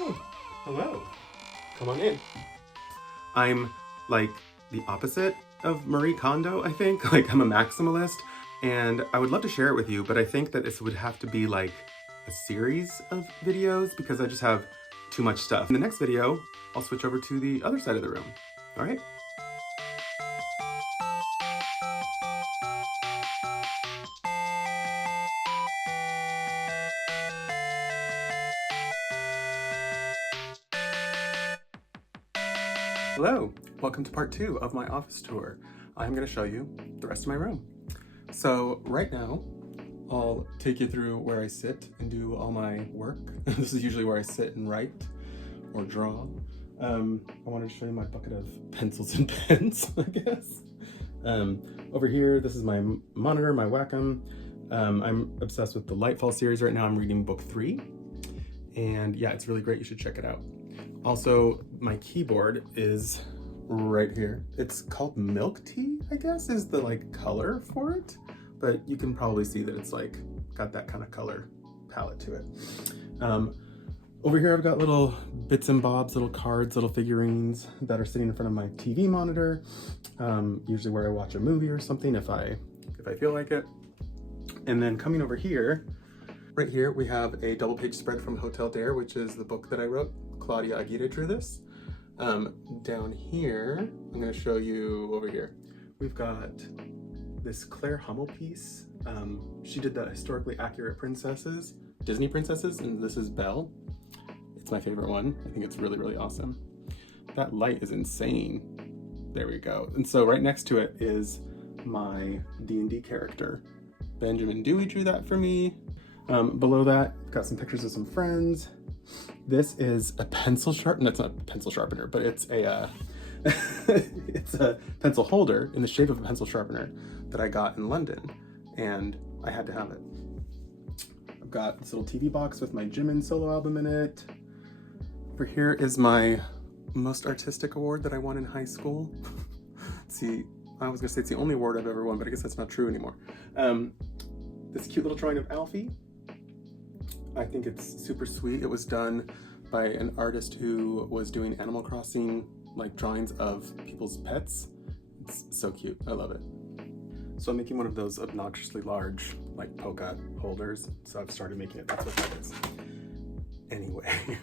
Oh, hello. Come on in. I'm like the opposite of Marie Kondo, I think. Like, I'm a maximalist, and I would love to share it with you, but I think that this would have to be like a series of videos because I just have too much stuff. In the next video, I'll switch over to the other side of the room. All right? Hello, welcome to part 2 of my office tour. I'm gonna show you the rest of my room. So right now, I'll take you through where I sit and do all my work. This is usually where I sit and write or draw. I wanted to show you my bucket of pencils and pens, I guess. Over here, this is my monitor, my Wacom. I'm obsessed with the Lightfall series right now. I'm reading book 3. And yeah, it's really great. You should check it out. Also, my keyboard is right here. It's called Milk Tea, I guess, is the like color for it. But you can probably see that it's like got that kind of color palette to it. Over here I've got little bits and bobs, little cards, little figurines that are sitting in front of my TV monitor, usually where I watch a movie or something if I feel like it. And then coming over here, right here we have a double page spread from Hotel Dare, which is the book that I wrote. Claudia Aguirre drew this. Down here, I'm going to show you over here. We've got this Claire Hummel piece. She did the historically accurate princesses, Disney princesses, and this is Belle. It's my favorite one. I think it's really, really awesome. That light is insane. There we go. And so right next to it is my D&D character. Benjamin Dewey drew that for me. Below that, got some pictures of some friends. This is a pencil sharpener. It's not a pencil sharpener, but it's a it's a pencil holder in the shape of a pencil sharpener that I got in London, and I had to have it. I've got this little TV box with my Jimin solo album in it. Over here is my most artistic award that I won in high school. See, I was gonna say it's the only award I've ever won, but I guess that's not true anymore. This cute little drawing of Alfie. I think it's super sweet. It was done by an artist who was doing Animal Crossing like drawings of people's pets. It's so cute. I love it. So I'm making one of those obnoxiously large like polka holders. So I've started making it. That's what that is. Anyway,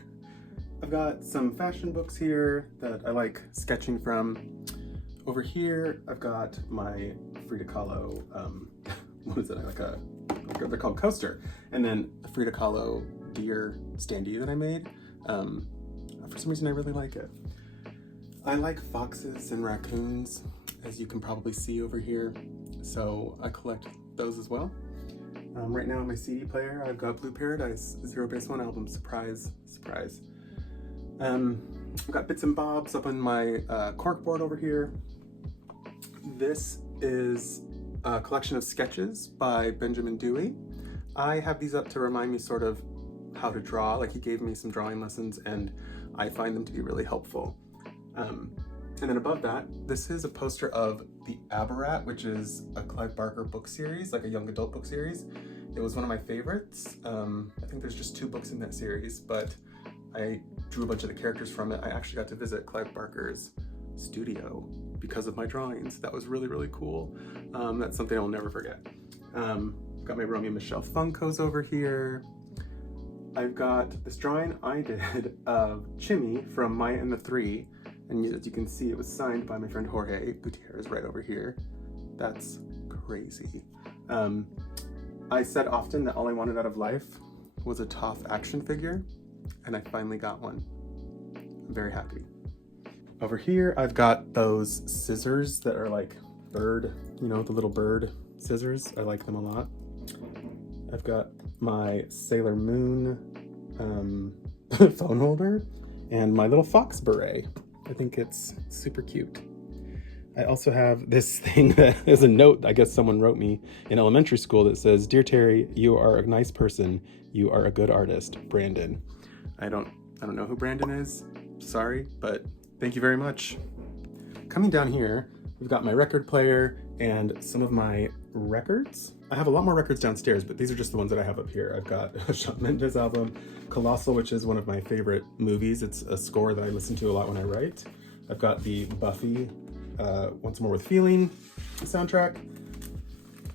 I've got some fashion books here that I like sketching from. Over here, I've got my Frida Kahlo, what is it? They're called Coaster. And then a Frida Kahlo deer standee that I made. For some reason I really like it. I like foxes and raccoons, as you can probably see over here. So I collect those as well. Right now on my CD player, I've got Blue Paradise, Zero Base One album, surprise, surprise. I've got bits and bobs up on my corkboard over here. This is a collection of sketches by Benjamin Dewey. I have these up to remind me sort of how to draw. Like, he gave me some drawing lessons and I find them to be really helpful. And then above that, this is a poster of The Abarat, which is a Clive Barker book series, like a young adult book series. It was one of my favorites. I think there's just 2 books in that series, but I drew a bunch of the characters from it. I actually got to visit Clive Barker's studio because of my drawings. That was really, really cool. That's something I'll never forget. Got my Romeo and Michelle Funkos over here. I've got this drawing I did of Chimmy from Maya and the Three, and as you can see, it was signed by my friend Jorge Gutierrez right over here. That's crazy. I said often that all I wanted out of life was a Toph action figure, and I finally got one. I'm very happy. Over here, I've got those scissors that are like bird, you know, the little bird scissors. I like them a lot. I've got my Sailor Moon phone holder and my little fox beret. I think it's super cute. I also have this thing that is a note I guess someone wrote me in elementary school that says, "Dear Terry, you are a nice person. You are a good artist, Brandon." I don't know who Brandon is. Sorry, but thank you very much. Coming down here, we've got my record player and some of my records. I have a lot more records downstairs, but these are just the ones that I have up here. I've got a Shawn Mendes album, Colossal, which is one of my favorite movies. It's a score that I listen to a lot when I write. I've got the Buffy, Once More with Feeling soundtrack,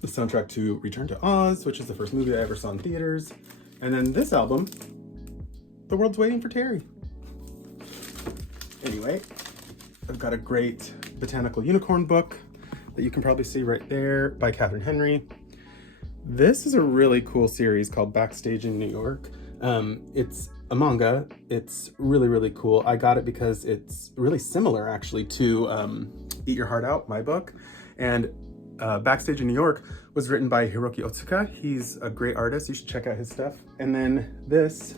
the soundtrack to Return to Oz, which is the first movie I ever saw in theaters, and then this album, The World's Waiting for Terry. Anyway, I've got a great Botanical Unicorn book that you can probably see right there by Catherine Henry. This is a really cool series called Backstage in New York. It's a manga. It's really, really cool. I got it because it's really similar actually to Eat Your Heart Out, my book. And Backstage in New York was written by Hiroki Otsuka. He's a great artist. You should check out his stuff. And then this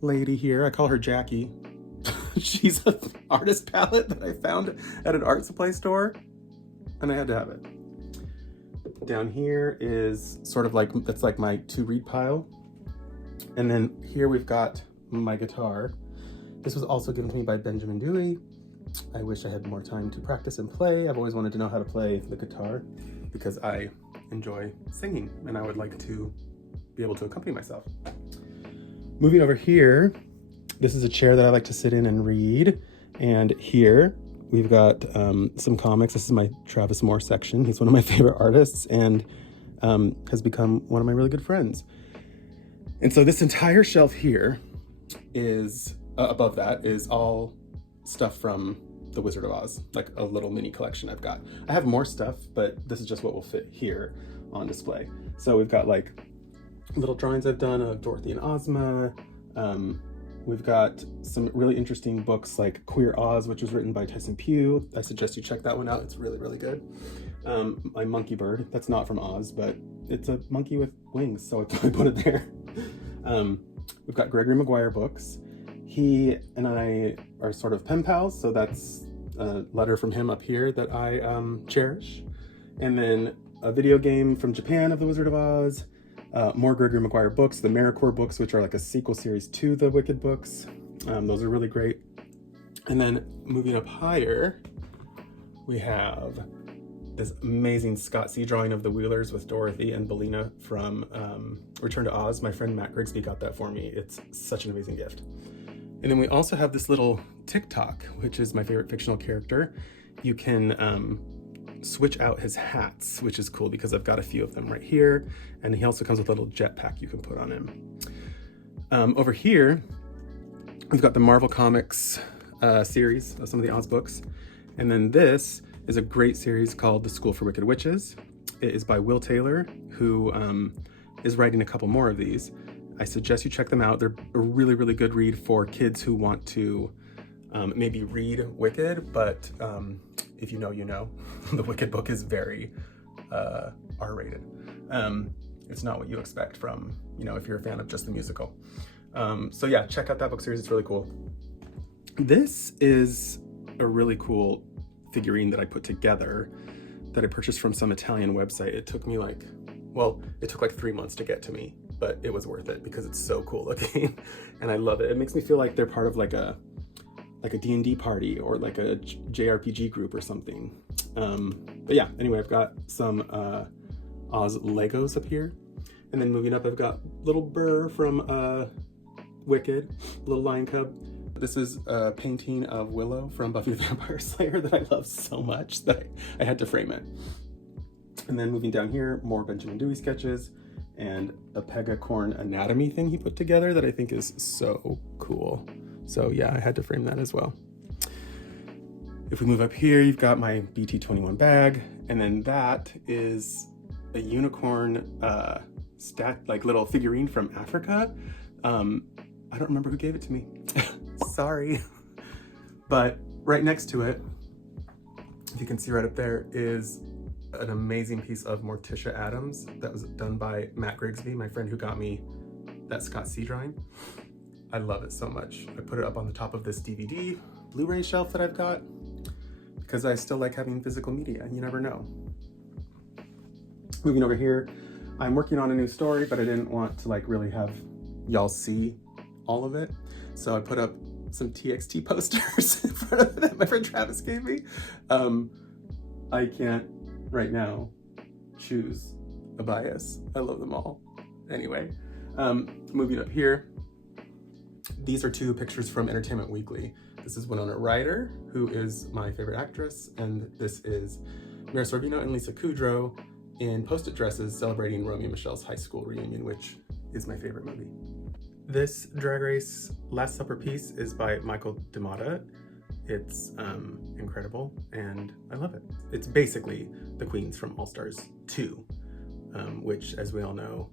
lady here, I call her Jackie. She's an artist palette that I found at an art supply store, and I had to have it. Down here is sort of like, that's like my to-read pile. And then here we've got my guitar. This was also given to me by Benjamin Dewey. I wish I had more time to practice and play. I've always wanted to know how to play the guitar because I enjoy singing and I would like to be able to accompany myself. Moving over here, this is a chair that I like to sit in and read. And here we've got some comics. This is my Travis Moore section. He's one of my favorite artists and has become one of my really good friends. And so this entire shelf here is, above that, is all stuff from The Wizard of Oz, like a little mini collection I've got. I have more stuff, but this is just what will fit here on display. So we've got like little drawings I've done of Dorothy and Ozma. We've got some really interesting books like Queer Oz, which was written by Tyson Pugh. I suggest you check that one out. It's really, really good. My monkey bird, that's not from Oz, but it's a monkey with wings, so I put it there. We've got Gregory Maguire books. He and I are sort of pen pals, so that's a letter from him up here that I cherish. And then a video game from Japan of The Wizard of Oz. More Gregory Maguire books, the AmeriCorps books, which are like a sequel series to the Wicked books. Those are really great. And then moving up higher, we have this amazing Scott C. drawing of the Wheelers with Dorothy and Bellina from Return to Oz. My friend Matt Grigsby got that for me. It's such an amazing gift. And then we also have this little TikTok, which is my favorite fictional character. You can switch out his hats, which is cool because I've got a few of them right here. And he also comes with a little jetpack you can put on him. Over here, we've got the Marvel Comics series of some of the Oz books. And then this is a great series called The School for Wicked Witches. It is by Will Taylor, who is writing a couple more of these. I suggest you check them out. They're a really, really good read for kids who want to maybe read Wicked, but if you know, you know. The Wicked book is very R-rated. It's not what you expect from, you know, if you're a fan of just the musical. So yeah, check out that book series. It's really cool. This is a really cool figurine that I put together that I purchased from some Italian website. It took me like, well, it took like 3 months to get to me, but it was worth it because it's so cool looking and I love it. It makes me feel like they're part of like a D&D party or like a JRPG group or something. But yeah, anyway, I've got some Oz Legos up here. And then moving up, I've got little Burr from Wicked, little lion cub. This is a painting of Willow from Buffy the Vampire Slayer that I love so much that I had to frame it. And then moving down here, more Benjamin Dewey sketches and a Pegacorn anatomy thing he put together that I think is so cool. So yeah, I had to frame that as well. If we move up here, you've got my BT21 bag, and then that is a unicorn like little figurine from Africa. I don't remember who gave it to me. Sorry. But right next to it, if you can see right up there, is an amazing piece of Morticia Addams that was done by Matt Grigsby, my friend who got me that Scott C. drawing. I love it so much. I put it up on the top of this DVD Blu-ray shelf that I've got because I still like having physical media. You never know. Moving over here, I'm working on a new story, but I didn't want to like really have y'all see all of it. So I put up some TXT posters in front of it that my friend Travis gave me. I can't right now choose a bias. I love them all. Anyway, moving up here, these are two pictures from Entertainment Weekly. This is Winona Ryder, who is my favorite actress, and this is Mira Sorvino and Lisa Kudrow in post-it dresses celebrating Romy and Michelle's high school reunion, which is my favorite movie. This Drag Race Last Supper piece is by Michael DeMotta. It's incredible and I love it. It's basically the queens from All Stars 2, which, as we all know,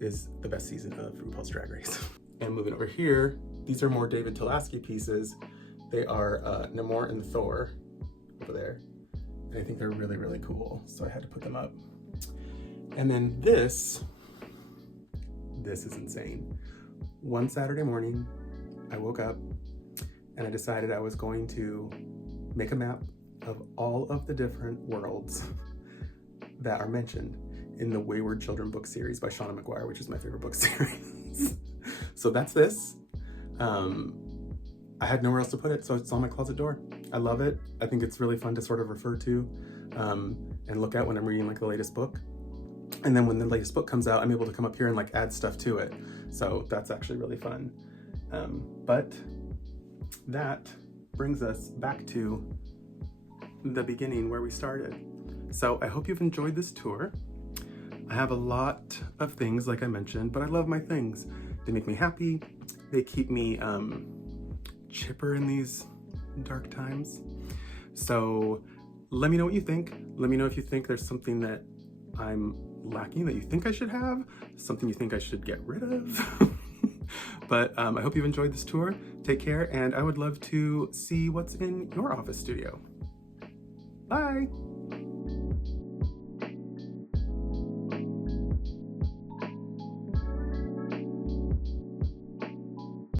is the best season of RuPaul's Drag Race. And moving over here, these are more David Tulaski pieces. They are Namor and Thor over there. And I think they're really, really cool. So I had to put them up. And then this is insane. One Saturday morning, I woke up and I decided I was going to make a map of all of the different worlds that are mentioned in the Wayward Children book series by Shauna McGuire, which is my favorite book series. So that's this. I had nowhere else to put it, so it's on my closet door. I love it. I think it's really fun to sort of refer to and look at when I'm reading like the latest book. And then when the latest book comes out, I'm able to come up here and like add stuff to it. So that's actually really fun. But that brings us back to the beginning where we started. So I hope you've enjoyed this tour. I have a lot of things, like I mentioned, but I love my things. They make me happy. They keep me chipper in these dark times. So let me know what you think. Let me know if you think there's something that I'm lacking that you think I should have, something you think I should get rid of. But I hope you've enjoyed this tour. Take care, and I would love to see what's in your office studio. Bye.